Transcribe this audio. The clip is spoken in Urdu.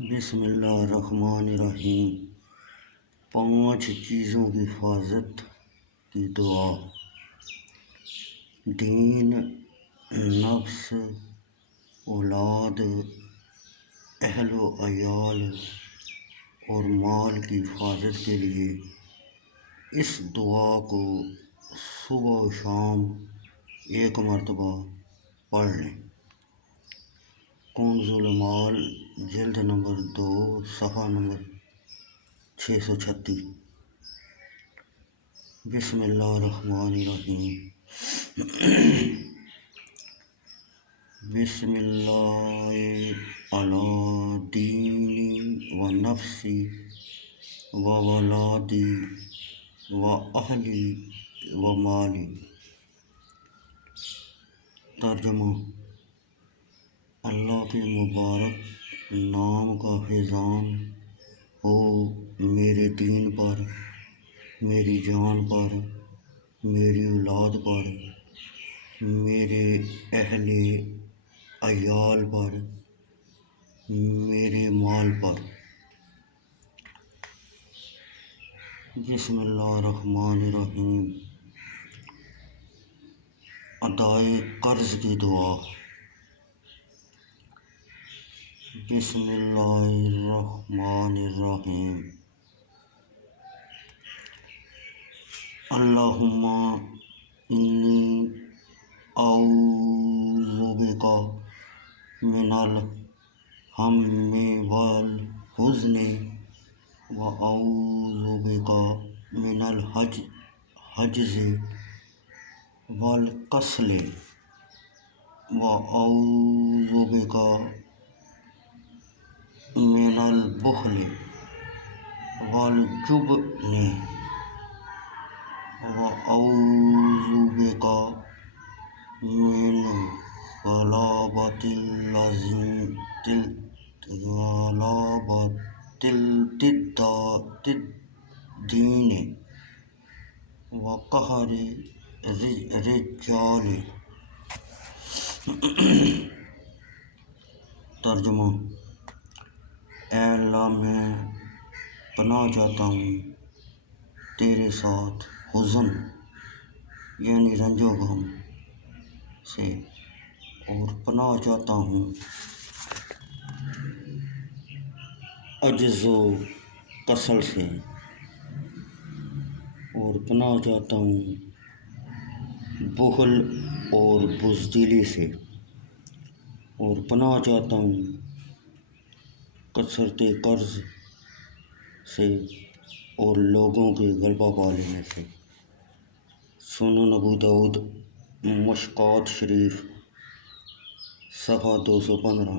بسم اللہ الرحمن الرحیم۔ 5 چیزوں کی حفاظت کی دعا: دین، نفس، اولاد، اہل و عیال اور مال کی حفاظت کے لیے اس دعا کو صبح و شام 1 مرتبہ پڑھ لیں۔ کنز المال، جلد نمبر 2، صفحہ نمبر 636۔ بسم اللہ الرحمن الرحیم۔ بسم اللہ علی دینی و نفسی و ولادی و اہلی و مالی۔ ترجمہ: اللہ کے مبارک نام کا فیضان ہو میرے دین پر، میری جان پر، میری اولاد پر، میرے اہل عیال پر، میرے مال پر۔ بسم اللہ الرحمن الرحیم۔ ادائے قرض کی دعا: بسم اللہ الرحمن الرحیم۔ اللہم انی اعوذ بک من الہم والحزن و اعوذ بک من العجز والکسل و اعوذ بک من البخل والجبن و اعوذ بک من غلبۃ الدین و قہر الرجال۔ ترجمہ: اے اللہ، میں پناہ چاہتا ہوں تیرے ساتھ حزن یعنی رنج و غم سے، اور پناہ چاہتا ہوں عجز و کسل سے، اور پناہ چاہتا ہوں بخل اور بزدلی سے، اور پناہ چاہتا ہوں کثرت قرض سے اور لوگوں کے غلبہ پا لینے سے۔ سنن ابو داؤد، مشکوٰۃ شریف، صفحہ 215۔